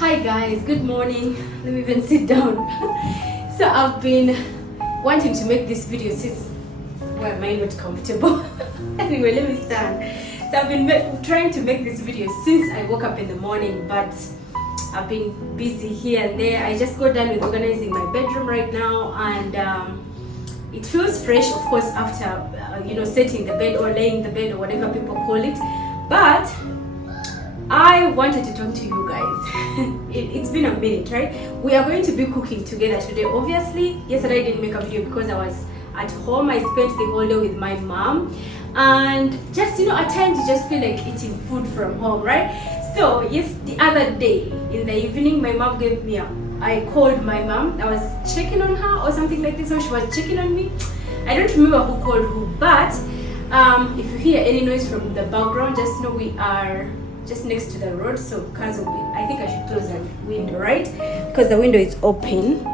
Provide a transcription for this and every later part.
Hi guys, good morning. Let me even sit down. So I've been wanting to make this video since, why am I not comfortable? Anyway, let me stand. So I've been trying to make this video since I woke up in the morning, but I've been busy here and there. I just got done with organizing my bedroom right now, and it feels fresh, of course, after setting the bed or laying the bed or whatever people call it. But I wanted to talk to you guys. It's been a minute, right? We are going to be cooking together today. Obviously, yesterday I didn't make a video because I was at home. I spent the whole day with my mom, and just at times you just feel like eating food from home, right? So yes, the other day in the evening, my mom gave me I called my mom. I was checking on her or something like this, so she was checking on me. I don't remember who called who, but if you hear any noise from the background, just know we are just next to the road, so cars will be. I think I should close the window, right? Because the window is open.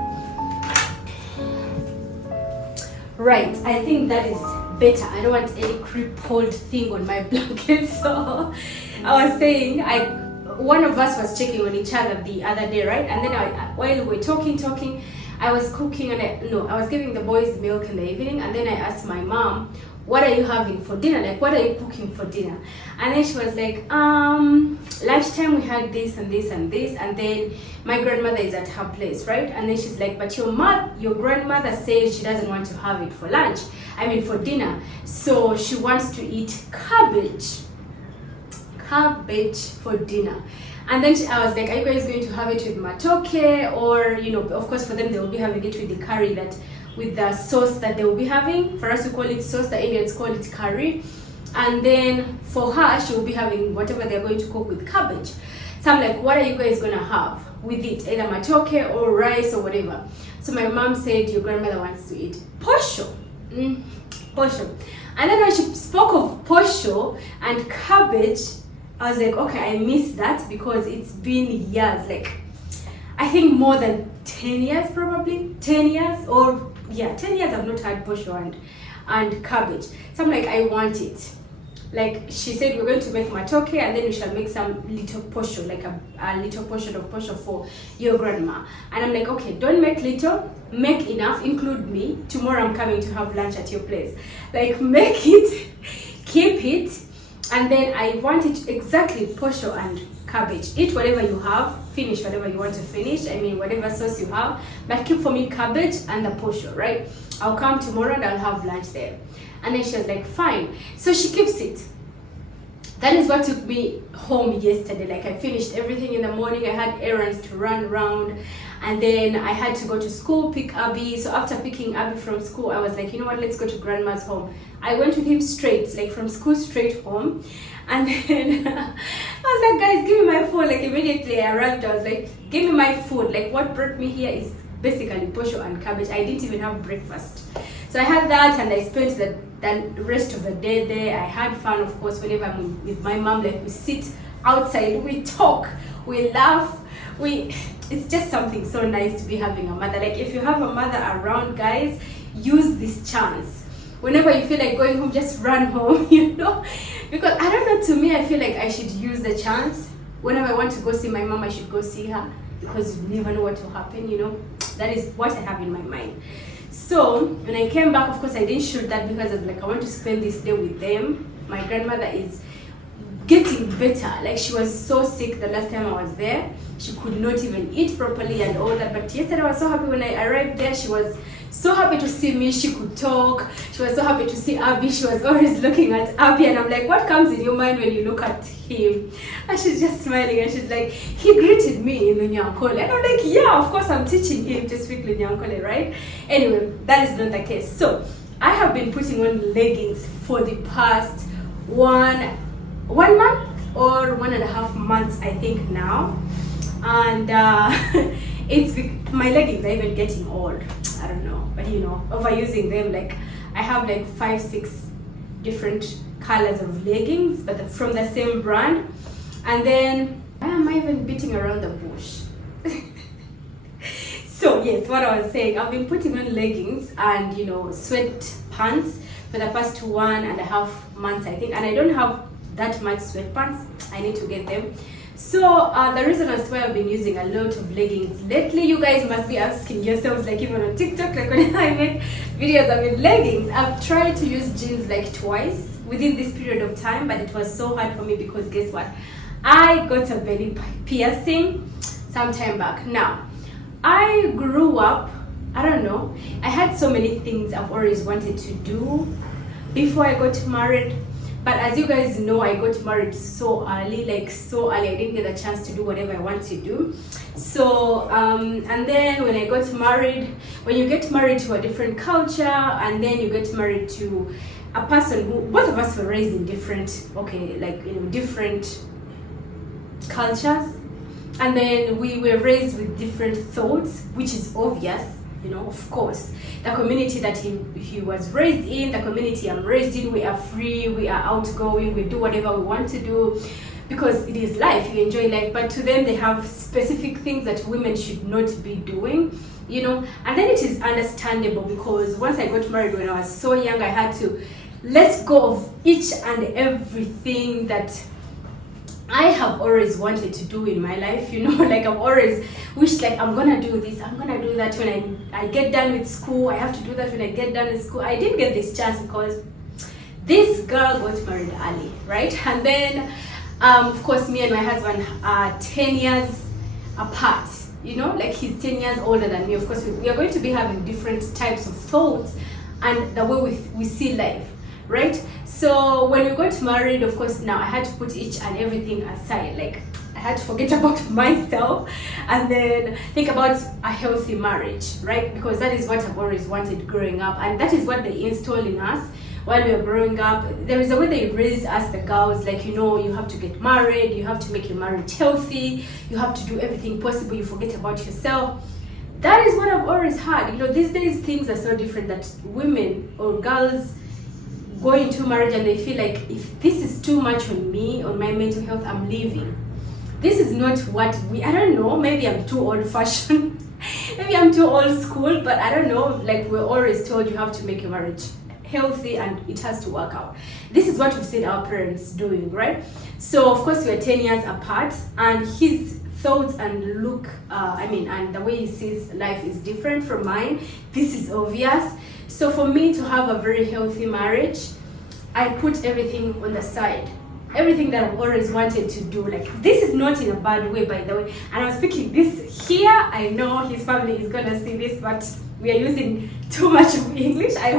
Right, I think that is better. I don't want any crippled thing on my blanket. So I was saying, one of us was checking on each other the other day, right? And then while we were talking, I was cooking, and I was giving the boys milk in the evening, and then I asked my mom, what are you having for dinner? Like, what are you cooking for dinner? And then she was like, lunchtime we had this and this and this, and then my grandmother is at her place, right? And then she's like, but your grandmother says she doesn't want to have it for for dinner. So she wants to eat cabbage for dinner. And then I was like, are you guys going to have it with matoke? Or, of course for them, they will be having it with the curry, with the sauce that they will be having. For us, we call it sauce, the Indians call it curry. And then for her, she will be having whatever they're going to cook with cabbage. So I'm like, what are you guys gonna have with it? Either matoke or rice or whatever. So my mom said, your grandmother wants to eat posho. Posho. And then when she spoke of posho and cabbage, I was like, okay, I missed that because it's been years, like I think more than 10 years probably. 10 years or 10 years I've not had posho and cabbage. So I'm like, I want it. Like she said, we're going to make matoke, and then we shall make some little posho, like a little portion of posho for your grandma. And I'm like, okay, don't make little, make enough, include me. Tomorrow I'm coming to have lunch at your place. Like, make it, keep it. And then I want it exactly posho and cabbage. Eat whatever you have, finish whatever you want to finish. Whatever sauce you have, but keep for me cabbage and the posho, right? I'll come tomorrow and I'll have lunch there. And then she was like, fine. So she keeps it. That is what took me home yesterday. Like, I finished everything in the morning. I had errands to run around, and then I had to go to school, pick Abby. So after picking Abby from school, I was like, you know what, let's go to grandma's home. I went with him straight, like from school straight home. And then I was like, guys, give me my food. Like, immediately I arrived, I was like, give me my food. Like, what brought me here is basically posho and cabbage. I didn't even have breakfast. So I had that, and I spent the rest of the day there. I had fun, of course. Whenever I'm with my mom, like, we sit outside, we talk, we laugh, it's just something so nice to be having a mother. Like, if you have a mother around, guys, use this chance. Whenever you feel like going home, just run home, because I don't know, to me, I feel like I should use the chance. Whenever I want to go see my mom, I should go see her, because you never know what will happen. That is what I have in my mind. So when I came back, of course I didn't shoot that because I was like, I want to spend this day with them. My grandmother is getting better. Like, she was so sick the last time I was there. She could not even eat properly and all that. But yesterday I was so happy when I arrived there. She was so happy to see me. She could talk. She was so happy to see Abby. She was always looking at Abby, and I'm like, what comes in your mind when you look at him? And she's just smiling, and she's like, he greeted me in Lunyankole. And I'm like, yeah, of course I'm teaching him to speak Lunyankole, right? Anyway, that is not the case. So I have been putting on leggings for the past one month or 1.5 months, I think now. And my leggings are even getting old. I don't know, but overusing them. Like, I have like 5-6 different colors of leggings, but from the same brand. And then why am I even beating around the bush? So yes, what I was saying, I've been putting on leggings and sweat pants for the past 1.5 months, I think, and I don't have that much sweatpants. I need to get them. So the reason as why I've been using a lot of leggings lately, you guys must be asking yourselves, like even on TikTok, like when I make videos with leggings, I've tried to use jeans like twice within this period of time, but it was so hard for me because guess what? I got a belly piercing some time back. Now, I grew up, I don't know, I had so many things I've always wanted to do before I got married. But as you guys know, I got married so early, like so early. I didn't get a chance to do whatever I want to do. So, and then when I got married, when you get married to a different culture, and then you get married to a person who, both of us were raised in different, different cultures. And then we were raised with different thoughts, which is obvious. Of course, the community that he was raised in, the community I'm raised in, we are free, we are outgoing, we do whatever we want to do because it is life, you enjoy life. But to them, they have specific things that women should not be doing, and then it is understandable because once I got married when I was so young, I had to let go of each and everything that I have always wanted to do in my life, like I've always wished, like I'm gonna do this, I'm gonna do that when I get done with school, I have to do that when I get done with school. I didn't get this chance because this girl got married early, right? And then, of course, me and my husband are 10 years apart, like he's 10 years older than me. Of course, we are going to be having different types of thoughts and the way we see life, right? So when we got married, of course, now I had to put each and everything aside. Like I had to forget about myself and then think about a healthy marriage, right? Because that is what I've always wanted growing up, and that is what they installed in us while we were growing up. There is a way they raise us, the girls, like you have to get married, you have to make your marriage healthy, you have to do everything possible, you forget about yourself. That is what I've always had. These days things are so different that women or girls go into marriage and they feel like if this is too much on me, on my mental health, I'm leaving. This is not what I don't know, maybe I'm too old fashioned, maybe I'm too old school, but I don't know, like we're always told you have to make your marriage healthy and it has to work out. This is what we've seen our parents doing, right? So of course we're 10 years apart and his thoughts and look, and the way he sees life is different from mine. This is obvious. So for me to have a very healthy marriage, I put everything on the side. Everything that I've always wanted to do. Like, this is not in a bad way, by the way. And I'm speaking this here. I know his family is gonna see this, but we are using too much of English. I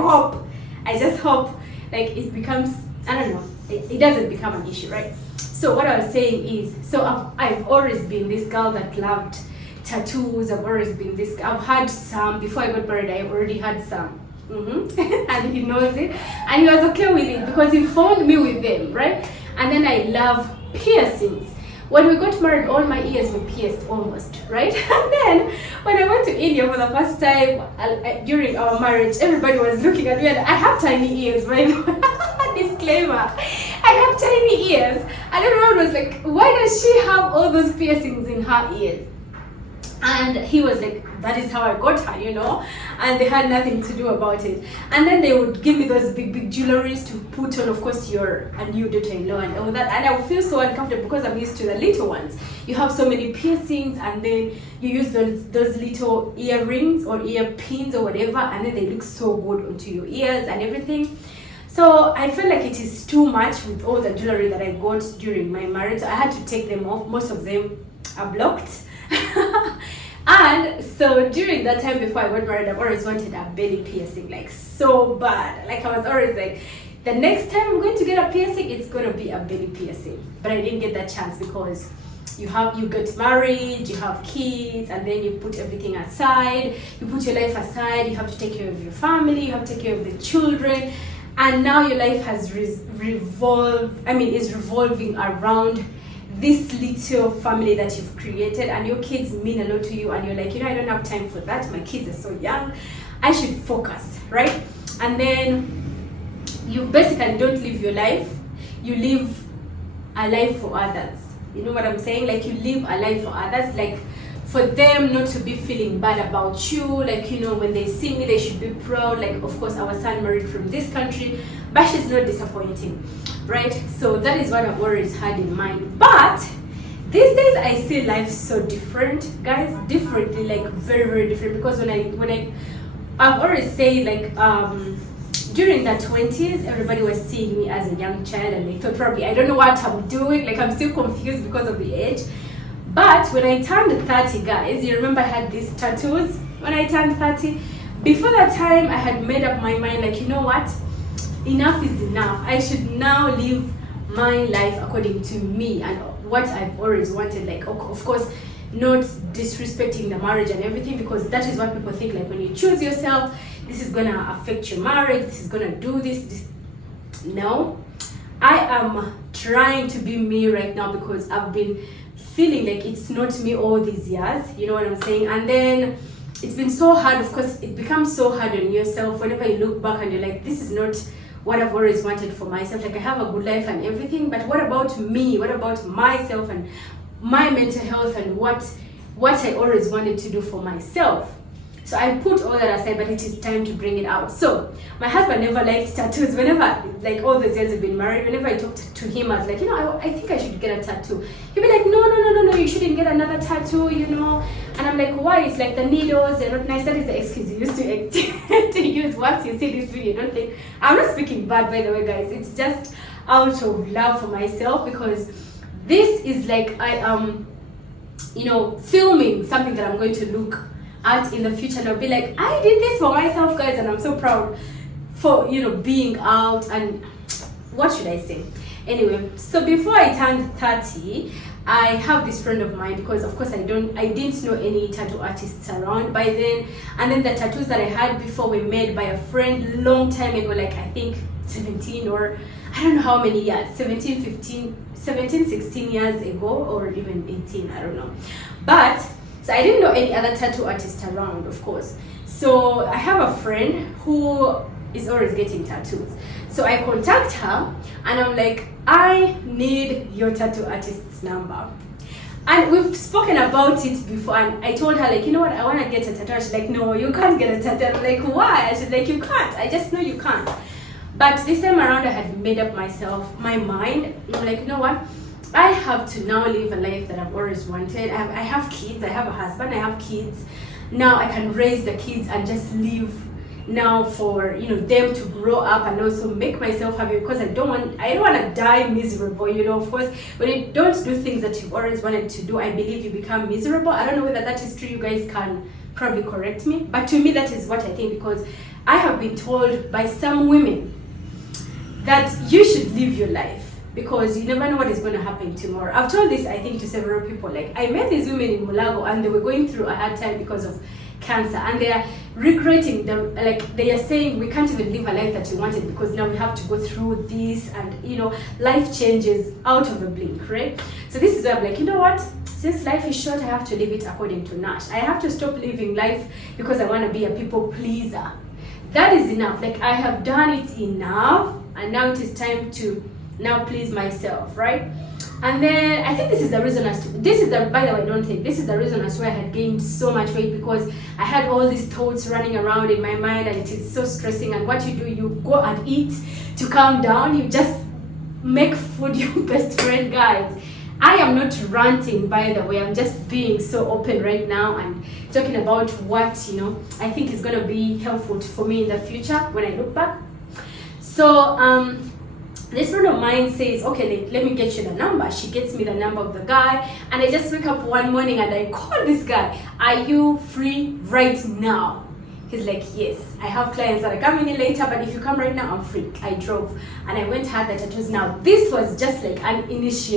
just hope, like, it becomes, I don't know, it doesn't become an issue, right? So what I was saying is, so I've always been this girl that loved tattoos. I've always been this, I've had some, before I got married, I already had some. And he knows it, and he was okay with it because he found me with them, right? And then I love piercings. When we got married, all my ears were pierced almost, right? And then when I went to India for the first time during our marriage, everybody was looking at me, and I have tiny ears, right? Disclaimer, I have tiny ears, and everyone was like, why does she have all those piercings in her ears? And he was like, that is how I got her, and they had nothing to do about it. And then they would give me those big jewelries to put on, of course, you're a new daughter-in-law and all that, and I would feel so uncomfortable because I'm used to the little ones. You have so many piercings, and then you use those little earrings or ear pins or whatever, and then they look so good onto your ears and everything. So I feel like it is too much with all the jewelry that I got during my marriage. So I had to take them off. Most of them are blocked. And so during that time before I got married, I've always wanted a belly piercing, like so bad. Like I was always like, the next time I'm going to get a piercing, it's going to be a belly piercing. But I didn't get that chance because you get married, you have kids, and then you put everything aside. You put your life aside. You have to take care of your family. You have to take care of the children. And now your life has is revolving around this little family that you've created, and your kids mean a lot to you, and you're like, I don't have time for that. My kids are so young. I should focus, right? And then you basically don't live your life. You live a life for others. You know what I'm saying? Like, you live a life for others. Like, for them not to be feeling bad about you, like, you know, when they see me they should be proud, like, of course our son married from this country, but she's not disappointing, right? So that is what I've always had in mind. But these days I see life so different, guys, differently, like very, very different. Because I've always said, like, during the 20s, everybody was seeing me as a young child, and they thought probably I don't know what I'm doing, like I'm still confused because of the age. But when I turned 30, guys, you remember I had these tattoos when I turned 30. Before that time, I had made up my mind, like, you know what? Enough is enough. I should now live my life according to me and what I've always wanted. Like, of course, not disrespecting the marriage and everything, because that is what people think. Like, when you choose yourself, this is gonna affect your marriage, this is gonna do this. No, I am trying to be me right now, because I've been feeling like it's not me all these years, you know what I'm saying? And then it's been so hard. Of course, it becomes so hard on yourself whenever you look back and you're like, this is not what I've always wanted for myself. Like, I have a good life and everything, but what about me? What about myself and my mental health and what I always wanted to do for myself? So I put all that aside, but it is time to bring it out. So my husband never liked tattoos. Whenever, like, all the years we've been married, whenever I talked to him, I was like, you know, I think I should get a tattoo. He'd be like, no, you shouldn't get another tattoo, you know. And I'm like, why? It's like the needles, they're not nice. That is the excuse you used to use. Once you see this video, don't think I'm not speaking bad, by the way, guys. It's just out of love for myself, because this is like I am, you know, filming something that I'm going to look at in the future, and I'll be like, I did this for myself, guys, and I'm so proud for, you know, being out. And what should I say? Anyway, so before I turned 30, I have this friend of mine, because of course I didn't know any tattoo artists around by then. And then the tattoos that I had before were made by a friend long time ago, like I think 17, or I don't know how many years, 17, 16 years ago, or even 18, I don't know. But so I didn't know any other tattoo artist around, of course. So I have a friend who is always getting tattoos. So I contact her and I'm like, I need your tattoo artist's number. And we've spoken about it before, and I told her, like, you know what, I want to get a tattoo. She's like, no, you can't get a tattoo. I'm like, why? She's like, you can't. I just know you can't. But this time around, I had made up my mind. I'm like, you know what? I have to now live a life that I've always wanted. I have kids, I have a husband, I have kids. Now I can raise the kids and just live now for, you know, them to grow up, and also make myself happy, because I don't want to die miserable, you know. Of course, when you don't do things that you've always wanted to do, I believe you become miserable. I don't know whether that is true. You guys can probably correct me, but to me that is what I think, because I have been told by some women that you should live your life, because you never know what is going to happen tomorrow. I've told this, I think, to several people. Like, I met these women in Mulago, and they were going through a hard time because of cancer, and they are regretting them. Like, they are saying, we can't even live a life that we wanted, because now we have to go through this, and, you know, life changes out of a blink, right? So this is where I'm like, you know what? Since life is short, I have to live it according to Nash. I have to stop living life because I want to be a people pleaser. That is enough. Like, I have done it enough, and now it is time to now please myself, right? And then I think this is the reason by the way, I don't think this is the reason as why I had gained so much weight, because I had all these thoughts running around in my mind, and it is so stressing. And what you do, you go and eat to calm down. You just make food your best friend, guys. I am not ranting, by the way. I'm just being so open right now and talking about what, you know, I think is going to be helpful for me in the future when I look back. So this friend of mine says, okay, let me get you the number. She gets me the number of the guy, and I just wake up one morning and I call this guy. Are you free right now? He's like, yes, I have clients that are coming in later, but if you come right now, I'm free. I drove and I went, had the tattoos. Now, this was just like an initiation.